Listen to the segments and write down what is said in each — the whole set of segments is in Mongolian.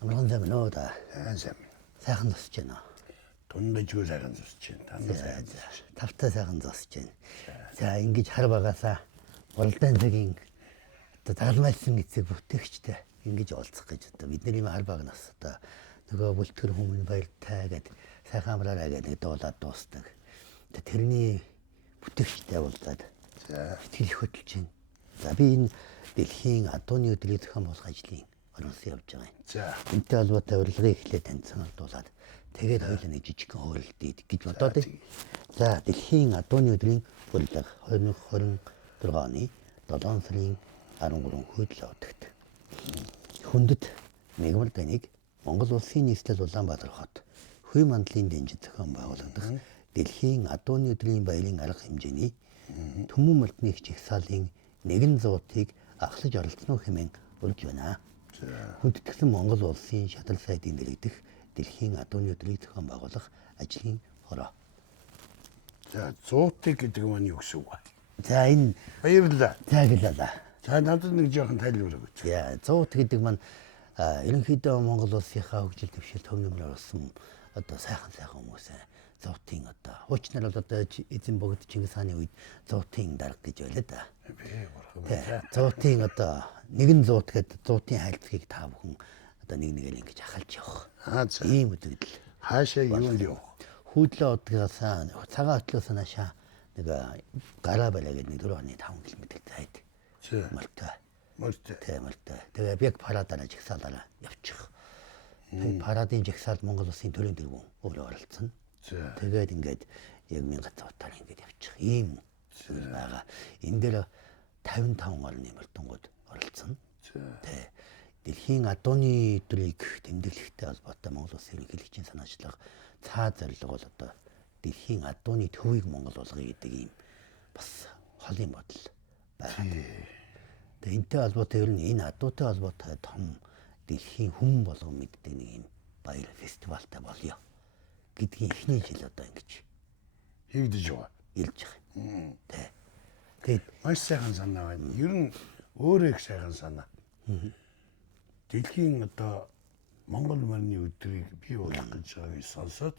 Амархан сайн байна уу та? Сайн. Сайхан зогсож байна уу? Тундажгүй сайхан зогсож байна. Танд сайхан. Тавтай сайхан зогсож байна. За ингэж хар багасаа уралдаан цагийн одоо дагалмайлсан эцэг бүтээгчтэй ингэж уулзах гэж одоо бидний хар багнаас одоо нөгөө бүлтгэр хүмүүн баяртай гэдэг сайхан амраараа гэдэг дуулаад дуустдаг. Одоо тэрний бүтээгчтэй уулзаад сэтгэл хөдлөж байна. За би энэ дэлхийн адууны өдрийг зохион болгох ажлын оронсон явж байгаа юм. За. Энтэй холбоотой урилгыг эхлээд танд сануулдуулаад тэгээд хоёулаа нэг жижигхэн хөрөлдөд гэж бодоод байна. За дэлхийн адууны өдрийн урилга 2027 оны 7 сарын 13 хөлөө өдөрт хүндэт мегмар даныг Монгол улсын нийслэл Улаанбаатар хот Хүй мандлын дэнжид зохион байгуулагдах дэлхийн адууны өдрийн баярын арга хэмжээний Төмөн мөрдний хичээх нэгэн зуутыг ахлаж оролцоно хэмээн урьж байна. Хүндэтгсэн Монгол улсын шатрал сайдын нэрийдэх дэлхийн адууны өдрийг зохион байгуулах ажлын хороо. За зуутыг гэдэг нь юу гэсэн үг вэ? За энэ баярлалаа. цаглалаа. За надад нэг жоохон тайлбар өгөөч. За зуут гэдэг маань ерөнхийдөө Монгол улсынхаа хөгжил дэвшил төв нэмрээр болсон одоо сайхан хүмүүс зуутын одоо хуучнаар бол одоо эзэн богд Чингис хааны үед зуутын дарга гэж байлаа да. Зуутын одоо нэгэн зуут гэдэг зуутын хайлтгийг та бүхэн одоо нэг ингэж ахалж явах. За. Ийм үдгэл. Хаашаа юу явах? Хүйдлээ удаагаас цагаан хөтлөөс наашаа нэг гараа бараа гэдэг 4.5 км зайд. Мөртөө. Тэгээ яг парадаараа жигсаалаараа явчих. Парадын жигсаалд Монгол улсын төрийн тэргүүн өөрөө оролцсон. Тэгээд ингээд яг 1000 цаатаар ингээд явчих. Ийм байгаа. Энэ дээр 55 орны мөрдөнгүүд оролцсон. Тэ дэлхийн адууны өдрийг тэмдэглэхтэй холбоотой Монгол улсын ерөнхийлөгчийн санаачлага цаа зорилго бол одоо дэлхийн адууны төвийг Монгол болгоё гэдэг ийм бас холын бодол байна. Тэгээ энэтэй холбоотой ер нь энэ адуутай холбоотой том дэлхийн хүн болгон мэддэг нэг юм баяр фестивалтай болёо гэдгийн эхний жил одоо ингэж Хийгдэж байгаа. илж байгаа. Тэгээд Маш сайхан санаа байна. Ер нь өөрөө их сайхан санаа. Дэлхийн одоо Монгол марны өдрийг бий болгох гэж байгааг сонсоод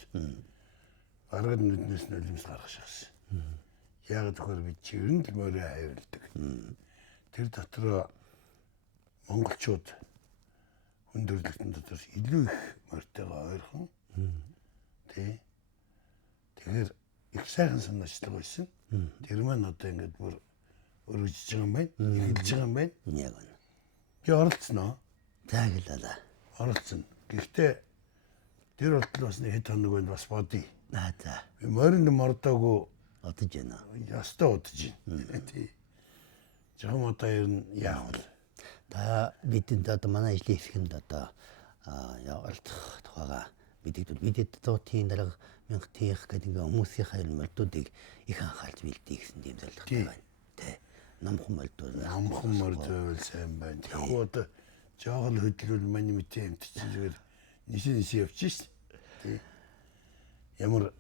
аргад нүднээс нь өлимс гарах шахсан. Яг тэгэхээр би чи ер нь л морой хайрладаг. Тэр дотор монголчууд хүн төрөлхтөн дотор илүү их морьтойгоо ойрхон. Тэгэхээр их сайхан санаачлаг байсан. Тэр маань одоо ингээд бүр өргөжж байгаа юм байна. Эхэлж байгаа юм байна. яг үнэ. Би оролцсон уу? Цаглалаа. Оролцсон. Гэхдээ тэр болтол бас нэг хэд хоног байна бас бодъё. За. Би морин мордоогүй Одож байна. ястаа удаж байна. Тий. Жохом одоо ер нь яах вэ? Та бидэнд одоо манай ажлын хэсгэнд одоо оролцох тухайга бидэд зуутын дарга мянгатынх гэдэг ингээ хүмүүсийнхээ мордуудыг их анхаарч бэлдээ гэсэн тийм зорилготой байна. Тэ. Намхан мордууд. Намхан мордоо сайн байна. Тэгэхгүй одоо жоохон хөдлөл маний мэтээ юмт чи зүгээр нишээ явчих шít. Тий. Ямар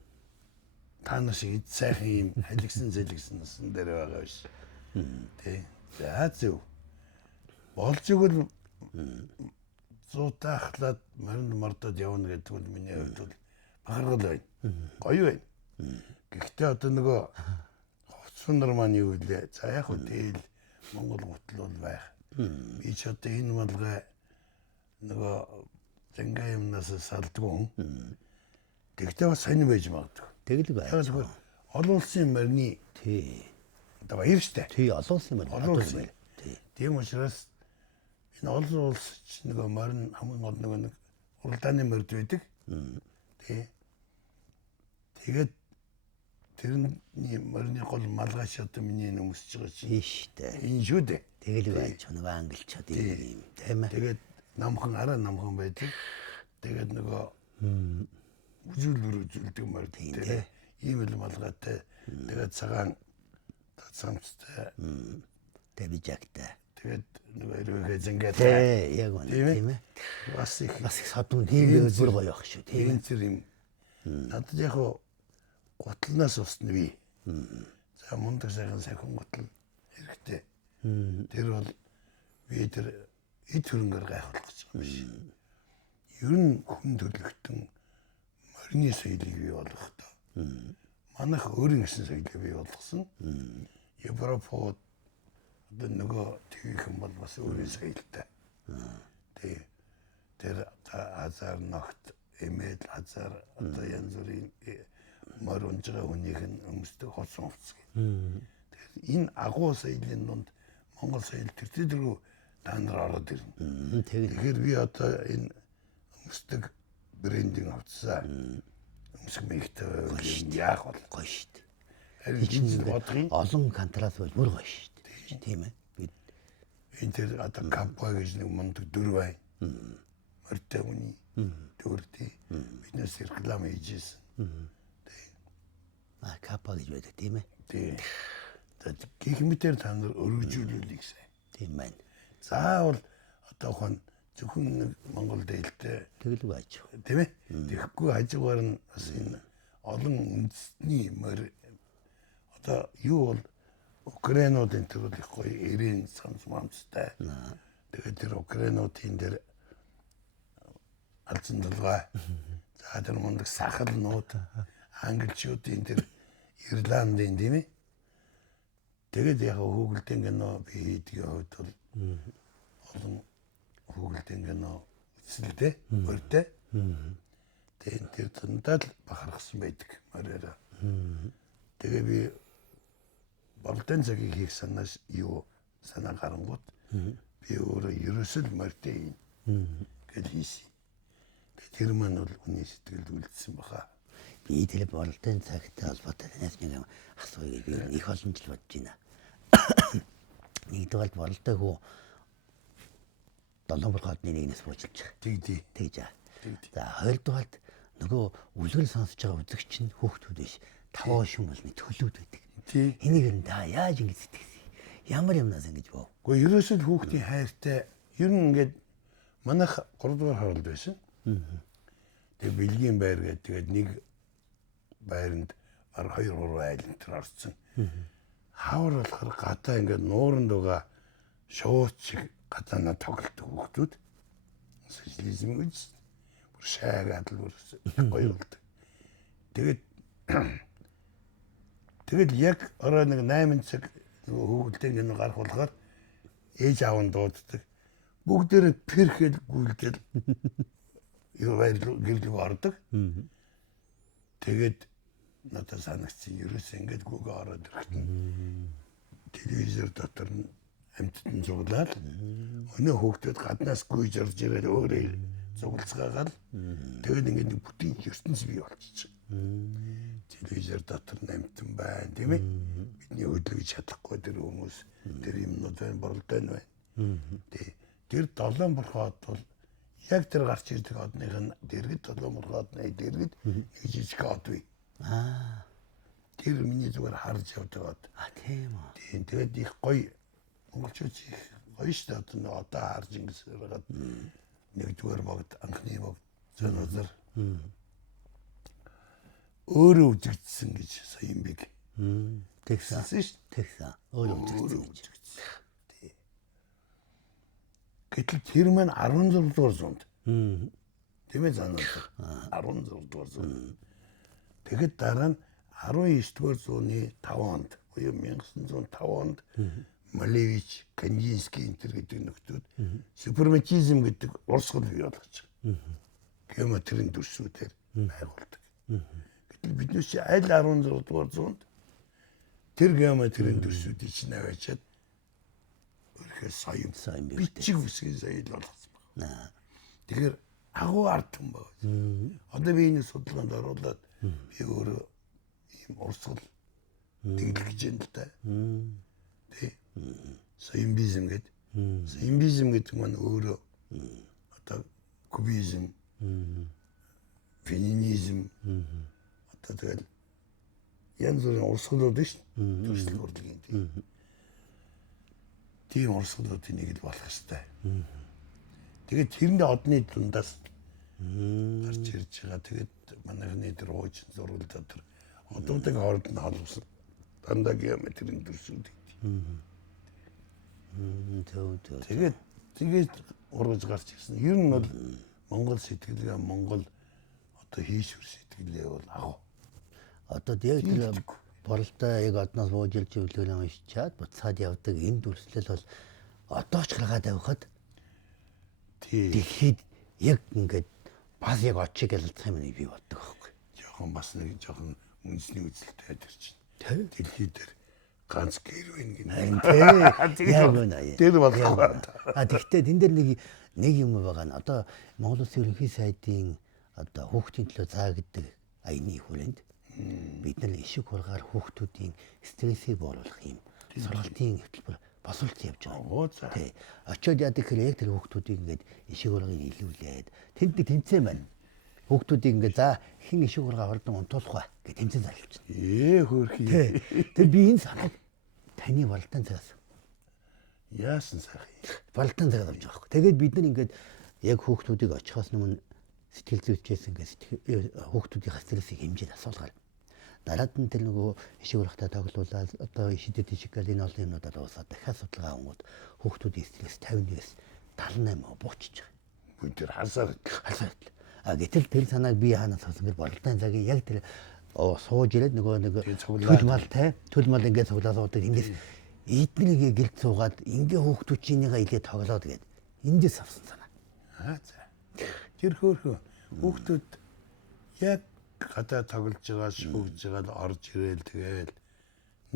танаа шиг сайхан юм халигсан насан дээр байгаа биш. Тий. За зөв. Болж игэл зуутаахлаад морин мордод явна гэдэг нь миний хувьд бол бахаргал байна. Гоё байна. Гэхдээ одоо нөгөө хувцсан нар маань юу гэлээ. За яг хөө тэгэл Монгол гутал бол байх. Би ч одоо энэ малгай нөгөө зэнгээ юмнаас салдгүй. Тэгтээ бас сонир байж магадгүй. Тэгэл байх. Олон улсын морины Тий. одоо баяр штэ. Тий, олон улсын морин. Олон улсын. Тийм учраас энэ олон улс нөгөө морин хамгийн гол нэг уралдааны морд байдаг. Тий. Тэгээд тэрний морины гол малгайч одоо миний өмсөж байгаа чи. Тийштэй. Энэ шүү дээ. Тэгэл байж нөгөө англичууд юм тийм ээ. Тэгээд намхан байдаг. Тэгээд нөгөө үзүүлдэг морд тий. Ийм л малгайтай. Тэгээд цагаан цамцтай. Тэвижагтай. Тэгээд нөгөө эрүүгээ зингээд. Тий, яг үнэ тийм ээ. Бас их содон тийм бүр гоё ах шүү тийм ээ. Тэр юм. Надад яг гутлнаас усна би. За мундаг сайхан гутал хэрэгтэй. Тэр бол би тэр эд хөрөнгөөр гайхуулах гэж байгаа юм биш. ер нь хүн төлөвтөн морины соёлыг бий болгохдоо манайх өөрийн гэсэн соёлыг бий болгосон. Европод одоо нөгөө тгийх юм бол бас өөрийн соёлтой. Тэгээ тэр азар ногт эмээл азар одоо янз бүрийн морь унж байгаа хүнийх нь өмсдөг хоцсон хувцас. Тэгэхээр энэ агуу соёлын дунд Монгол соёл тэр та нар ороод ирнэ. Тэгэхээр би одоо энэ өмсдөг брендинг хувцасаа өмсөх мэйгтэй яах бол гоё шүү дээ. харин чинь бодгын олон контраст бол бүр гоё шүү дээ. Тийм ээ. Би энэ тэр одоо кампа гэж нэг мундаг дүр бай. Морьтой үний дүртэй биднээс реклам хийжсэн. Капа гэж байдаг тийм ээ. Тийм. Гэх мэтээр та нар өргөжүүлүүлэх сайн. Тийм байна. Заавал одоохон зөвхөн нэг Монгол дээлтэй тэгэлгүй аж. Тийм ээ. Тэгэхгүй хажуугаар нь бас энэ олон үндэстний морь одоо юу бол Украинуудын тэр их гоё эрен цамц мамцтай. Тэгээд тэр Украинуудын дээр алзан толгой. За тэр мундаг сахалнууд англичуудын тэр Ирландын тийм ээ. Тэгээд яг хөөгөлтийн кино би хийдгийн хувьд бол олон хөөгөлтийн кино үзэлтэй морьтой. Тэгээд тэр тундаад бахархсан байдаг морьороо. Тэгээ би болтон цагийг хийх санаас юу санаа гарангууд би өөрөө ерөөсөө морьтой гэж хийсэн. Тэр маань бол хүний сэтгэлд үлдсэн баха. Би тэр болтон цагтай холбоотой танаас нэг асууя би их олон жил бодож байна. Нэгдүгээр болтой хүү долооморхотны нэгнээс буужилж байгаа. Тэгж аа. За хоёрдугаар нөгөө үлгэр сонсож байгаа үзэгч нь хүүхдүүд биш. Таваа шүм болны төлөвд байдаг. Энийг нь та яаж ингэ сэтгэсэн? Ямар юмнаас ингэж боо? Гэхдээ ерөөсөө хүүхдийн хайртай ер нь ингээд манайх 3 дугаар хоолд байсан. Тэгээ бэлгийн байр гэдэг тэгээд нэг байранд 2-3 айлтар орсон. Хавар болохоор гадаа ингээд нууранд байгаа шууд шиг гадаанаа тоглолтог хүүхдүүд. Социализм гэж бүр шаагаад л бүр гоё болдог. Тэгээд яг орой нэг 8 цаг нөгөө хүүхдийн кино гарах болохоор ээж аав нь дууддаг. Бүгдээрээ перхэл гүйлгээл юу гэрэл ордог. Тэгээд надад санагдсан ерөөсөө ингээд гүгээ ороод ирэхдээ телевизор дотор нь амьтдан зуглаад өнөө хүүхдүүд гаднаас гүйж орж ирээд өөрөө зугалцгаагаад тэгээд ингээд бүтэн ертөнц бий болчихсон. Телевизор дотор намтан байна тийм ээ. Бидний хөдөлгөж чадахгүй тэр хүмүүс тэр юмнууд байна, боролдоо байна. Тэр долоон борхоод бол яг тэр гарч ирдэг одных нь дэргэд долоон борхоодны дэргэд нэг жижиг од бий. Тэр миний зүгээр харж явдаг од. Тийм үү. Тэгээд их гоё монголчууд их гоё шүү дээ. Одоо харж ингэсээр нэгдүгээр богд анхны богд зөнөөр өөрөө үзэгдсэн гэж Саянбиг тэгсэн шүү дээ. Тэгсэн өөрөө үзэгдсэн. Гэтэл тэр маань 16 дугаар зуунд. Тийм ээ занаа. 16 дугаар зуунд. Тэгэхэд дараа нь 19 дугаар зууны 5 онд буюу 1905 онд Малевич, Кандинский энтер гэдэг нөхдүүд суперматизм гэдэг урсгал бий болгож байгаа. Геометрийн дүрсүүдээр байгуулдаг. Гэтэл биднээс аль 16 дугаар зуунд тэр геометрийн дүрсүүдийг чинь аваачаад өөрхөө соён бичиг үсгийн соёл болгосон байна. Тэгэхээр агуу ард хүн байна. Одоо би энэ судалгаанд оруулаад би өөрөө ийм урсгал тэглэж юм л да. Тэ. Саянбизм гэдэг. Саянбизм гэдэг маань өөрөө одоо кубизм, феминизм одоо тэгэл янз бүрийн урсгалууд шүү дээ. Төрөл урлагийн тийм урсгалуудын нэг л болох хэвээр. Тэгээд тэрэндээ одны дундаас гарч ирж байгаа. Тэгээд манайхны тэр ууч зурвал дотор одуудаг хооронд нь холбосон дандаа геометрийн дүрсүүд. Тэгээд ургаж гарч ирсэн. Ер нь бол Монгол сэтгэлгээ Монгол одоо хийшвэр сэтгэлээ бол агуу. Одоо яг тэр бололтой яг одноос бууж ирж өглөөрөө уншичаад буцаад явдаг энэ дүрслэл бол одоо ч гаргаад авахад тэгэхэд яг ингээд бас яг очиг ялцах юм би боддог байхгүй. Жохон бас нэг жохон үнсний үзэлтэй төрчин. Дэлхий дээр ганц гэр байна гэнэ. Яг үнэ. Тэр болохгүй. Тэгвэл тэн дээр нэг юм байгаа нь одоо Монгол Улсын ерөнхий сайдын одоо хүүхдийн төлөө заагддаг аяны хүрээнд бид нар ишиг хургаар хүүхдүүдийн стрессийг бууруулах юм сургалтын хөтөлбөр босолт явж байгаа. Тий. Очоод яадаг хэрэг яг тэр хүүхдүүдийг ингээд ишиг хургийг илүүлээд тэнд нэг тэмцээн байна. Хүүхдүүдийг ингээд за хэн ишиг хургаа ордон унтуулах вэ гэж тэмцээн залуулчихна. Хөөрхий. Тэр би энэ санааг таны бололтын цагаас яасан сайхан. Бололтын цагаас авч байгаа хэрэг. Тэгээд бид нар ингээд яг хүүхдүүдийг очихоос өмнө сэтгэл зүйчээс ингээд хүүхдүүдийн стрессийг хэмжээд асуулгаар. Дараад нь тэр нөгөө ишиг урахтай тоглуулаад одоо ишидэд ишиг гал энэ олон юмнуудад уусаад дахиад судалгаа авангууд хүүхдүүдийн стресс 51-ээс 78 буучиж байгаа. Бүгд тэр хасаад. Гэтэл тэр санааг би хаанаас авсан гэж бололтын цагийн яг тэр сууж ирээд нөгөө төлмал ингээд цуглаа суудаг ингээс эднийг гэлт суугаад ингээ хүүхдүүд чинийгээ илээ тоглоод гээд эндээс авсан санаа. За. Тэр хөөрхөн хүүхдүүд яг гадаа тоглож байгаа шүүгж байгаа орж ирээл тэгээл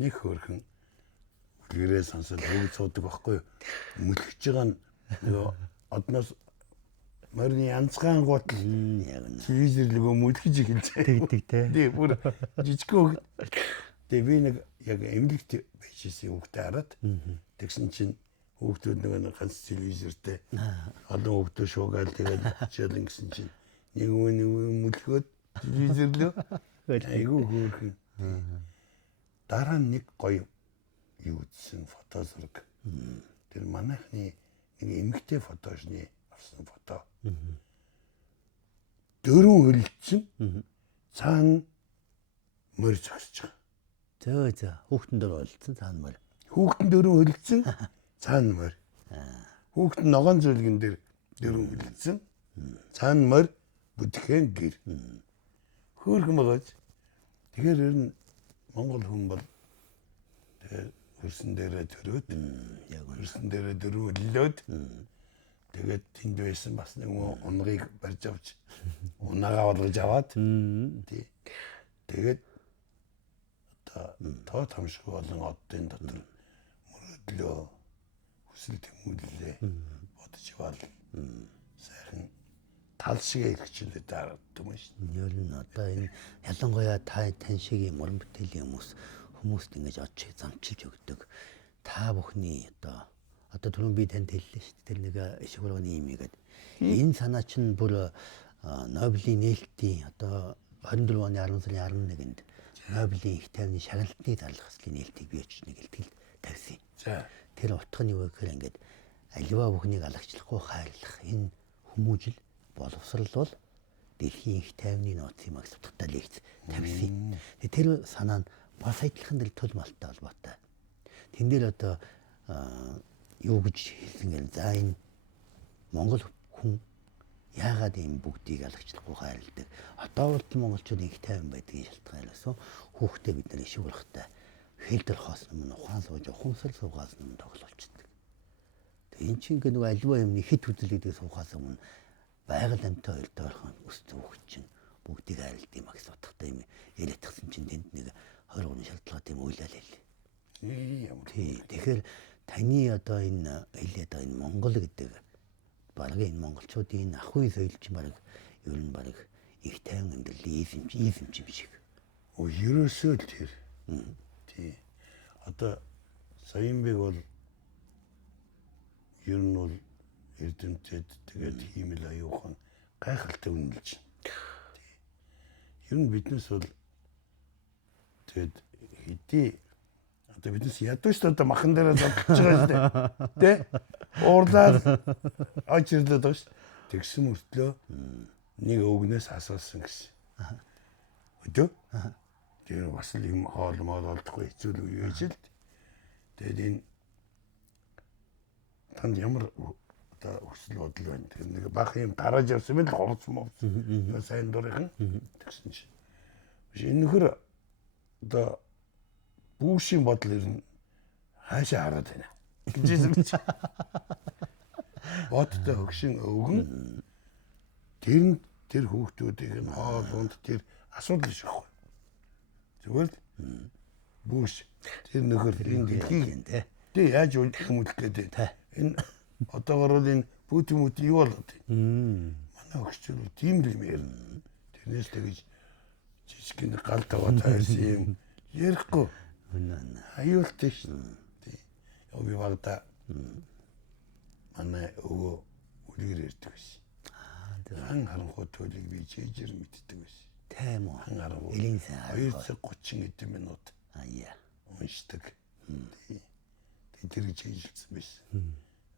нэг хөөрхөн үлгэрээ сонсоод хөвд суудаг байхгүй юу? Мөлхөж байгаа нь нөгөө одноос морины янзгаан гутал яг нь телевизэр лгөө мөлхөж эхэлж тэгдэг те. Тий бүр жижигхэн тэг би нэг яг эмнэлэгт байжсэн хүүхдээ хараад тэгсэн чинь хүүхдүүд нэг ганц телевизэртэй олон хүүхдүүд шуугаал тэгээд жишээл ингэсэн чинь нэг мөлхөөд телевизэр лөө айгуу хөөрхөн. Дараа нь нэг гоё юу үзсэн фото зураг. Тэр манайхны нэг эмэгтэй фотошны авсан фото. Дөрөв хөлдсөн цаана морь зогсож байгаа. За хүүхдэн дээр олцсон цаана морь. Хүүхдэн дөрөв хөлдсөн цаана морь. Хүүхдэн ногоон зөвлгөн дээр дөрөв хөлдсөн цаана морь бүтгэн гэр. Хөөрхөн байгаач. Тэгэхээр ер нь Монгол хүн бол тэгээ хөрсөн дээрээ төрөөд яг хөрсөн дээрээ дөрвөллөөд тэгээд тэнд байсан бас нэг унгыг барьж авч унаага болгож аваад тий. Тэгээд одоо томшгүй болон оддын дотор мөрөдлөө хүсэл тэмүүллээ бодож явал сайхан тал шиг хэрэгчлээ дарагддаг юм шин. Ер нь одоо энэ ялангуяа тань шиг юм уран бүтээлийн хүмүүст ингэж очиг замчилж өгдөг. Та бүхний одоо түрүүн би танд хэллээ шүү дээ. Тэр нэг ишиг урганы юм игээд энэ санаа чинь бүр Нобелийн нээлтийн одоо 24 оны 10 сарын 11-нд Нобелийн их тайвны шагналтны зарлах хэсгийн нээлтийг бий очиж нэг илтгэл тавьсан. За тэр утга нь юу гэхээр ингээд аливаа бүхнийг алагчлахгүй хайрлах энэ хүмүүжил боловсрал бол дэлхийн их тайвны нууцын магс утгатай лекц тавьсан. Тэр санаа нь бас адилхан л тул малтай холбоотой. Тэн дээр одоо юу гэж хэлсэн гэл за энэ Монгол хүн яагаад ийм бүгдийг алагчлахгүй хайрладаг. Одоо бол монголчууд их тайван байдгийн шалтгаанаас хүүхдээ бид нар ишиг урахтай хэлдэл хоосон юм ухаан сууж ухамсар суугаас юм тоглолцдог. Тэгээ эн чинь нэг аливаа юмны хит хүзэлүүдийг суухаас өмнө байгаль амьтаа хоёртой орхон өссөн хүүхд чинь бүгдийг хайрладаг юм агс утгатай юм яриадсан чинь тэнд нэг 20 оны шалтгаан тийм үйлэл хэлээ. Тэгэхээр таны одоо энэ хэлээд байгаа энэ Монгол гэдэг бараг энэ монголчуудын ахуй соёл чинь бараг ер нь бараг их тайван амьдралын эзэмч юм шиг. Ерөөсөө л тэр. Тий. Одоо Саянбэг бол ер нь бол эрдэмтэд тэгээд хиймэл аюухан гайхалтай үнэлж байна. Ер нь биднес бол тэгээд хэдий одоо биднес ядууш одоо махан дээр зодж байгаа шүү дээ. Тэ? Уурлаад очирлээд байгаа шүү. Тэгсэн мөртлөө нэг өвгнөөс асуусан гэсэн. Өдөө? Тэр бас л юм хоол моол олдохгүй хэцүү л үе байж л. Тэгээд энэ танд ямар одоо өсөл бодол байна. Тэр нэг бах юм гараж явсан мэт ховц мовц. Сайн дурынхан тэгсэн чинь. Энэ нөхөр одоо бүүшийн бодол ер нь хаашаа хараад байна. Гэж бодтой хөгшин өвгөн тэр хүүхдүүдийг нь хоолунд тэр асуудал биш байхгүй. Зүгээр л бүүш тэр нөхөр энэ дэлхийг тий яаж үлдэх гэдэг. Энэ одоогор бол энэ Путин юу болоод байна. Манай хөгшчүүд тийм л юм ярина. Тэрнээс тэгэж жижиг нэг гал таваа таарсан юм ярихгүй. Аюултай шин. Би багада манай өвөө үлгэр ярьдаг байсан. Хан харанхуй төлөг би жижиг мэддэг байсан. Тийм үү. Хан харанхуй. Элийн сайн. 2 цаг 30 эд минут. Уншдаг. Тэр жижилсэн байсан.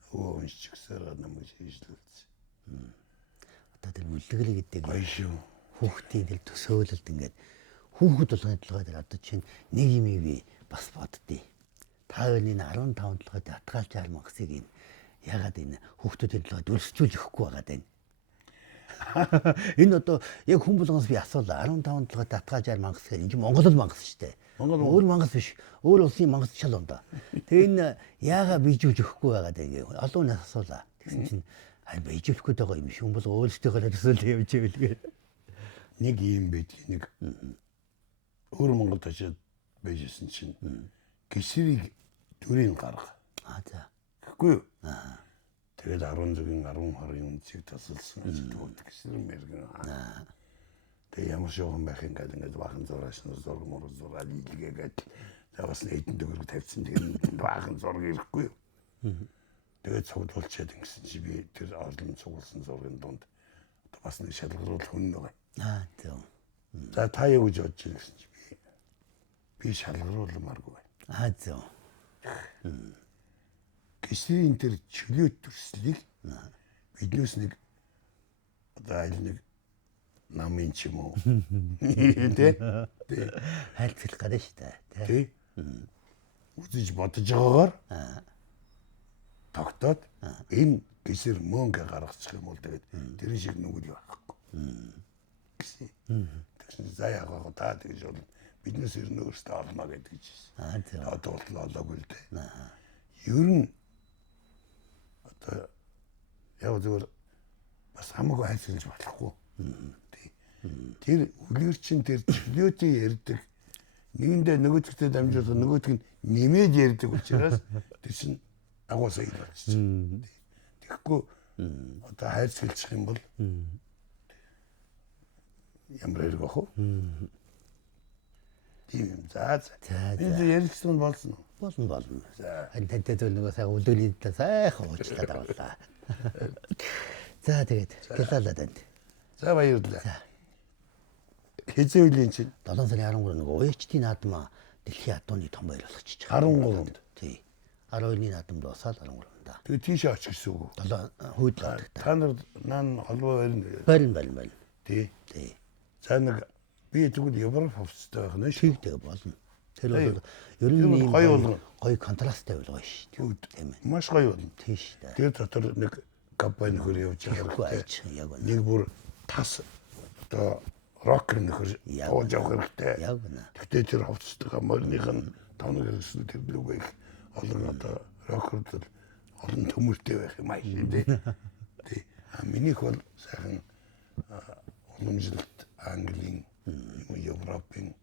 Өвөө уншиж гсээр намайг жижилсэн. Одоо тэр үлгэлэг гэдэг гоё шүү. хүүхдийн тэр төсөөлөлд ингээд хүүхэд болгоны толгой дээр одоо чинь нэг юм би бас боддیں۔ Та энэ 15 толгойд атгаалж харман гэсийг энэ ягаад энэ хүүхдүүдийн толгойд өрсчүүлж өгөхгүй байгаад байна. Энэ одоо яг хүн болгоноос би асуулаа 15 толгойд атгаалж харман гэсээр энэ Монгол мангас шүү дээ. Өөр мангас биш. Өөр улсын мангас шал унда. Тэгээ энэ яагаад бийжүүлж өгөхгүй байгаад ингээ олон хүнээс асуулаа. Тэгсэн чинь бийжүүлэх гээд байгаа юм шүү. Хүн бол өөрсдөө төсөөлөл явж ивэл нэг юм байд нэг өөр Монголд очиад байжсэн чинь гисрийг дүрийн гарга. За. Гэхгүй юу? Тэгээд 10 зүгийн 10-20 үнцийг тасалсан гэдэг гисрэн мэргэн. Тэгээ ямар шоухан байх юм гэдэг баахан зураач зураг мөр зураад илгээгээд бас эдэн төгрөг тавьсан тэгээд баахан зураг ирэхгүй юу? Тэгээд цуглуулчаад ингэсэн чи би тэр олон цугласан зургийн дунд бас нэг шалгаруулах хүн байгаа. Тийм. За та юу гэж бодож байна гэсэн чи би шалгаруулмааргүй байна. Тийм. Гисрийн тэр чөлөөт төслийг биднээс нэг одоо аль нэг намын ч юм уу тий хайлтгах гэдэг шүү дээ тий үзэж бодож байгаагаар тогтоод энэ гисэр мөнгө гаргачих юм бол тэгээд тэр шиг нүгэл байхгүй гэсэн. Тэгсэн за яагаад та тэгж бол биднээс ер нь өөрсдөө олно гэдэг чинь. Тийм. Одоо олоогүй л дээ. Ер нь одоо яг зүгээр бас хамаагүй хайцлж болохгүй. Тэр үлгэр чинь тэр чөлөөтэй ярьдаг. Нэгэндээ нөгөөдгтээ дамжуулах нөгөөдг нь нэмээд ярьдаг учраас тэр чинь агуу сайн болчихсон. Тэгэхгүй одоо хайцлчих юм бол ямар хэрэг бах вэ? Тийм за. Энэ ярилцсан болсон уу? Болно. Харин тантай зөв нөгөө сайн үлдээний сайхан уучлаад авлаа. За тэгээд гэлалаа танд. За баярлалаа. Хэзээ үлийн чинь 7 сарын 13 нөгөө OHT наадмаа дэлхийн адууны том баяр болгочих. 13-нд. Тий. 12-ны наадамд босоод 13-нд. Тэгээ тийшээ очих гэсэн үг. 7 хүйдлээ. Та нар наан холбоо барина. Тий. Тий. За нэг би тэгвэл Европ хувцастай байх нь шүү. Тэг болно. Тэр бол ер нь гоё контрасттай болгоо шүү. Тийм ээ. Маш гоё болно. Тийш дээ. Тэр дотор нэг капай нөхөр явж байгаа. Нэг бүр тас одоо рокер нөхөр явж явах хэрэгтэй. Гэхдээ тэр хувцастайгаа морных нь тоног хэрэгсэн тэр нүг их олон одоо рокерд олон төмөртэй байх юм аа тийм тий. Минийх бол сайхан уламжлалт Английн Европын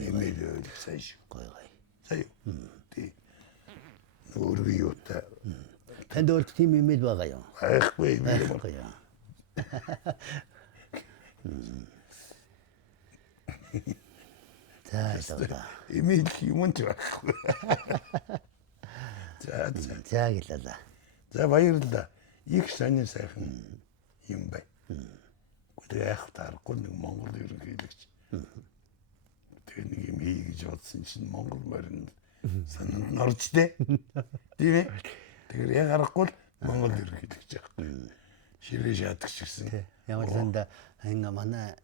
эмээл сайн шүү. Гоё. Сайн. Тий. Өөргөө юутай. Танд өөр тийм эмээл байгаа юу? Айхгүй юм. За. Эмээл юм ч байхгүй. За гэлээ. За баярлалаа. Их сонин сайхан юм бай. Тэгээ яах таарахгүй нэг Монгол ерөнхийлөгч. Тэгээ нэг юм хий гэж бодсон чинь Монгол морин санаанд орж дээ. Тийм ээ. Тэгэхээр яг аргагүй Монгол ерөнхийлөгч яахгүй. Ширээ шаадаг ч гэсэн. Ямар санда энэ манай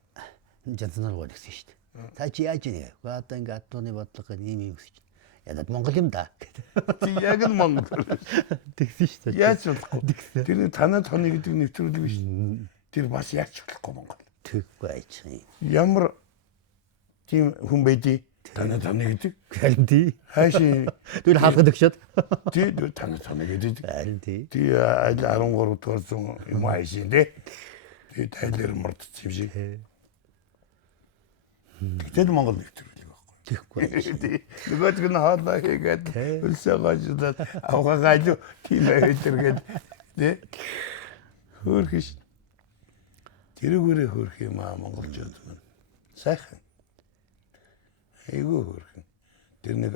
жанцнаар гоо гэсэн шүү дээ. Та чи яаж нэ? Одоо ингээ адууны бодлого ийм юм гэж. ядаад Монгол юм да. Тий яг нь Монгол. Тэгсэн шүү дээ. Яаж болохгүй. Тэр нэг танаа тоны гэдэг нэвтрүүлэг биш. Тэр бас яаж болохгүй Монгол. Тэггүй айчих юм. Ямар тийм хүн байдий танаа тоны гэдэг. Харин тий. Хаашийн Тэр хаалгад өгчөөд. тий танаа тоны гэдэг. Харин тий. Тий 13 дугаар зуун юм хаашийн тий. Тий тайлэр мартчих юм шиг. Гэтэл Монгол нэвтрүүлэг байхгүй. Тэггүй айчих. Нөгөөд нь хаалаа хийгээд өлсөө гождод авгагаалуу тийм өдөргээд тий. Хөөрхөш. Тэрүүгээрээ хөөрх юм аа монголчууд маань. Сайхан. Айгүй хөөрхөн. Тэр нэг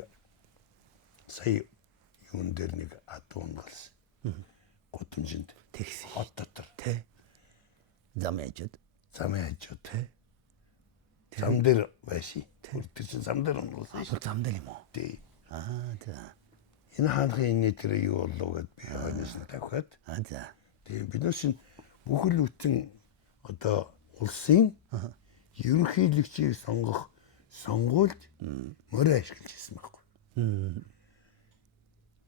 сая юун дээр нэг адуун галсан. Гудамжинд Тэгсэн. хот дотор Тэ. Зам яжууд. замын хажуу тий. Зам дээр байши. Тэр чинь зам дээр онгуулсан. Асуур зам дээр юм уу? Тий. За. Энэ хаанхын энэ тэр юу болов гэд би хойноос нь тавихад. За. Тэгээ бид нар чинь бүхэл бүтэн одоо улсын ерөнхийлөгчийг сонгох сонгуульд морь ашиглаж ирсэн байхгүй.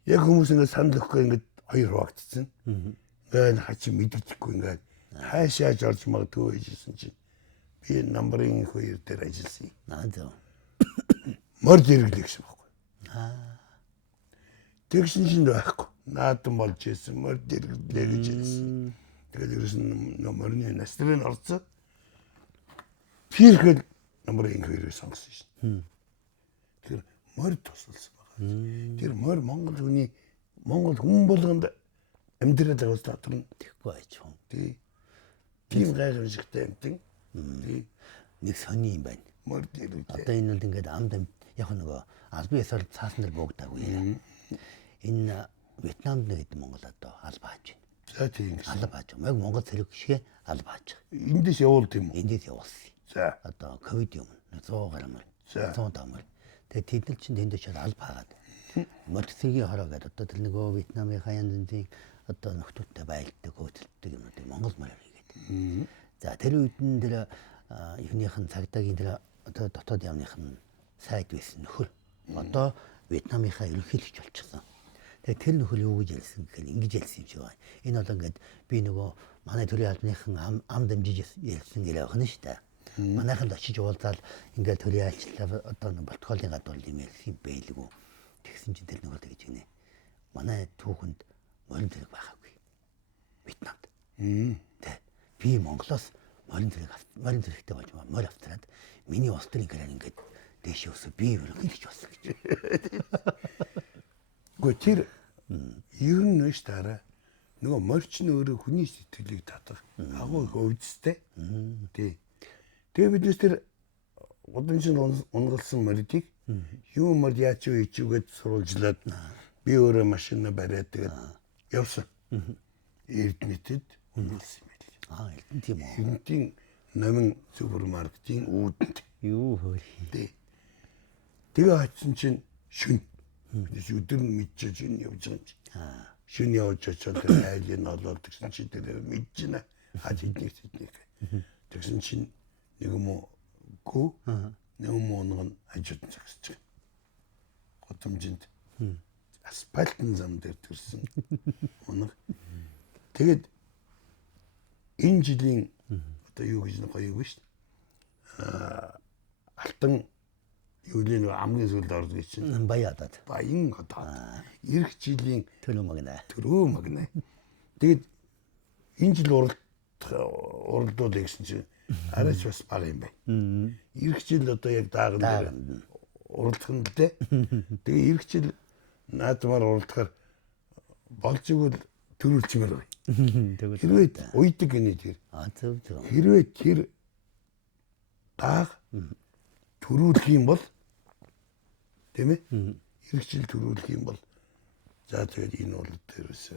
Яг хүмүүс ингэ санал өгөхгүй ингэ хоёр хуваагдсан. Ингээд хачи мэдчихгүй ингээд хаашаа жорж магадгүй хийжсэн чинь би намбарын 2 дээр ажилласан. За. Морь зэрэглэх гэсэн байхгүй. Тэгсэн чинь байхгүй. Наадам болж ирсэн морь зэрэглээ гэж хэлсэн. Тэгээд ерөөсөн морины настрын орцоо пирхэл намбарын 2-ыг сонгосон шин. Тэр морь тусалсан байгаа. Тэр морь Монгол хүн болгонд амьдраад байгаа дотор нь Тэггүй айчих юм. тий. Тийм гайхамшигтай юм. Тий. Нэг сони юм байна. Морь зэрэглээ. Одоо энэ бол ингээд амд яг нөгөө албан ёсоор цаасан дээр буугдаагүй. Энэ Вьетнамд нэг Монгол одоо албаа хааж байна. За тийм гэсэн. Албаа хааж. Яг Монгол зэрэг шиг албаа хааж. Эндээс явуул тийм үү? Эндээс явуулсан. За. Одоо ковид юм. 100 гармаар. За. 100 дамар. Тэгээд тэд нар чинь тэнд очиад албаа хаагаад. Морцгийн хороо гэдэг одоо тэр нөгөө Вьетнамын янз янзын одоо нөхдүүдтэй байлддаг, хөөцөлддөг юмнуудыг Монгол морь хийгээд. За тэр үед нь тэр ихнийхэн цагдаагийн тэр одоо дотоод яамныхын сайд байсан нөхөр. Одоо Вьетнамынхаа ерөнхийлөгч болчихсон. Тэгээд тэр нөхөр юу гэж хэлсэн гэхээр ингэж хэлсэн юм шиг байна. Энэ бол ингээд би нөгөө манай төрийн албаныхан ам дамжиж хэлсэн гэх юм шүү дээ. Манайхан л очиж уулзаад ингээд төрийн айлчлал одоо протоколын гадуур юм хэлсэн байлгүй. Тэгсэн чинь тэр нөхөр гэж гинэ. Манай түүхэнд морин зэрэг байгаагүй. Вьетнамд. Тэ. Би Монголоос морин зэрэгтэй болж морь автраад миний улс төрийн гэрээр ингээд дэше өсө би ерөнхийлөгч болсон гэж. Гэхдээ тэр ер нь нэж тараа нөгөө морьч нь өөрөө хүний сэтгэлийг татах агуу их өвдөстэй. Тий. Тэгээ биднес тэр гудамжинд унгалсан морьдыг юу морь яач юу ичүүгээд сурвалжлаад би өөрөө машина бариад тэгээд явсан. Эрдэнэтэд унгалсан юм байл. Эрдэнэ тийм үү. Эрдэнэтийн номин супермаркетын үүдэнд. Юу хөрхий. Тий. Тэгээ очсон чинь шүн. Бид өдөр нь мэдчихэж шүн явж байгаа юм чи. Шүн явж очоод айлын олоод тэгсэн чинь тэр мэдэж байна. Хаж идэх. Тэгсэн чинь нэг юм уу гоо нэг юм уу хажууд нь зогсож байгаа. Гудамжинд асфальтын зам дээр төрсөн. Унаг. Тэгээд энэ жилийн одоо юу гэж гоё биш. Алтан юулийн хамгийн сүүлд ордог чинь Баяадад. Баян одоо эх жилийн төрөө магнаа. Тэгээд энэ жил уралдуулъя гэсэн чинь арайч бас бага юм байна. Эх жил одоо яг дааган дээр уралдах нь л дээ. Тэгээ эх жил наадмаар уралдахаар болж игэл төрүүлчмээр байна. Хэрвээ уйдаг гинэ тэр. Зөв. Хэрвээ тэр дааг төрүүлэх юм бол тийм ээ? Эх жил төрүүлэх юм бол за тэгээд энэ бол тэрээс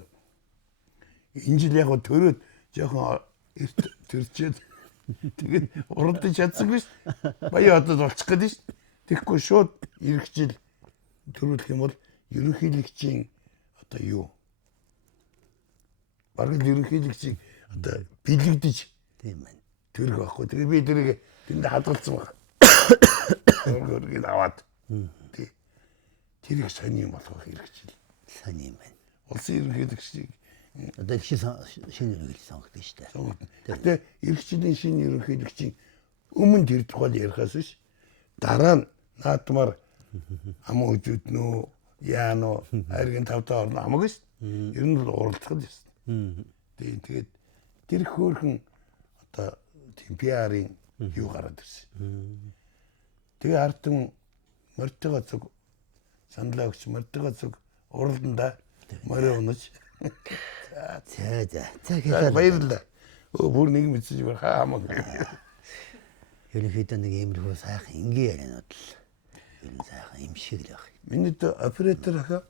энэ жил яг төрөөд жоохон эрт төрчээд тэгээд уралдаж чадсангүй ш. Баяа одод болчих гээд ш. Тэгэхгүй шууд эх жил төрүүлэх юм бол ерөнхийлөгчийн одоо юу? Бараг ерөнхийлөгчийг одоо бэлэгдэж тийм байна. төрөх байхгүй. Тэгээ би тэрийг тэнд хадгалсан баг. Өөрөөр аваад. тэр их сони болох хэрэгжил. Сони юм байна. Улсын ерөнхийлөгчийг Одоо их шинэ ерөнхийлөгч сонгогдсон шүү дээ. сонгогдсон. Гэтэ ерөнхийлөгчийн шинэ ерөнхийлөгчийн өмнө тэр тухай ярихаас биш дараа нь наадмаар ам өжүүднөө яано хайргийн тавтаа орно хамаагүй шүү. Ер нь бол уралдах л юм. Тэгээд тэр хөөрхөн одоо тийм PR-ийн юу гараад ирсэн. Тэгээ ардын морьтойгоо зүг саналаа өгч морьтойгоо зүг уралданда морь унаж За баярлалаа. Бүр нэг мэдсэж бүр хаамаг. ерөнхийдөө нэг иймэрхүү сайхан энгийн яриануд л ер нь сайхан юм шиг л байх. Миний оператор ахаа